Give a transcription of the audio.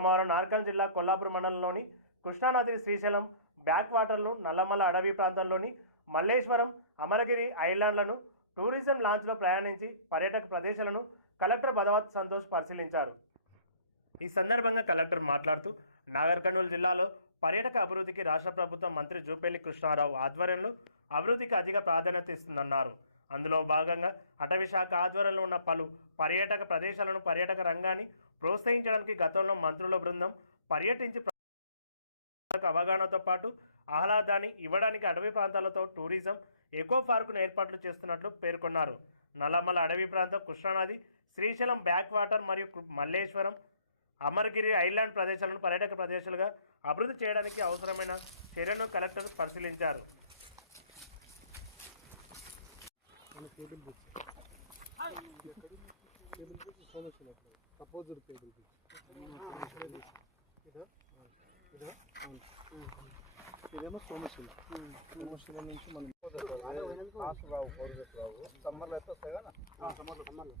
సోమవారం నార్కల్ జిల్లా కొల్లాపూర్ మండలంలోని కృష్ణానది శ్రీశైలం బ్యాక్ వాటర్లు నల్లమల అడవి ప్రాంతంలోని మల్లేశ్వరం అమరగిరి ఐలాండ్లను టూరిజం లాంచ్లో ప్రయాణించి పర్యాటక ప్రదేశాలను కలెక్టర్ భదవత్ సంతోష్ పరిశీలించారు. ఈ సందర్భంగా కలెక్టర్ మాట్లాడుతూ నాగర్ కర్నూలు జిల్లాలో పర్యాటక అభివృద్ధికి రాష్ట్ర ప్రభుత్వం మంత్రి జూపల్లి కృష్ణారావు ఆధ్వర్యంలో అభివృద్ధికి అధిక ప్రాధాన్యత ఇస్తుందన్నారు. అందులో భాగంగా అటవీ శాఖ ఆధ్వర్యంలో ఉన్న పలు పర్యాటక ప్రదేశాలను పర్యాటక రంగాన్ని ప్రోత్సహించడానికి గతంలో మంత్రుల బృందం పర్యటించి అవగాహనతో పాటు ఆహ్లాదాన్ని ఇవ్వడానికి అటవీ ప్రాంతాలతో టూరిజం ఎకో పార్కును ఏర్పాట్లు చేస్తున్నట్లు పేర్కొన్నారు. నల్లమల అడవి ప్రాంతం కృష్ణానది శ్రీశైలం బ్యాక్ వాటర్ మరియు మల్లేశ్వరం అమరగిరి ఐలాండ్ ప్రదేశాలను పర్యాటక ప్రదేశాలుగా అభివృద్ధి చేయడానికి అవసరమైన చర్యలను కలెక్టర్ పరిశీలించారు. మన cable bridge cable bridge Somasila supposed ఇదా? ఇదా? అవును ఇదేమో సోమశిల సోమశిల నుంచి మనం రావు రావు. సమ్మర్లో అయితే వస్తాయి కదా? సమ్మర్లో సమ్మర్లో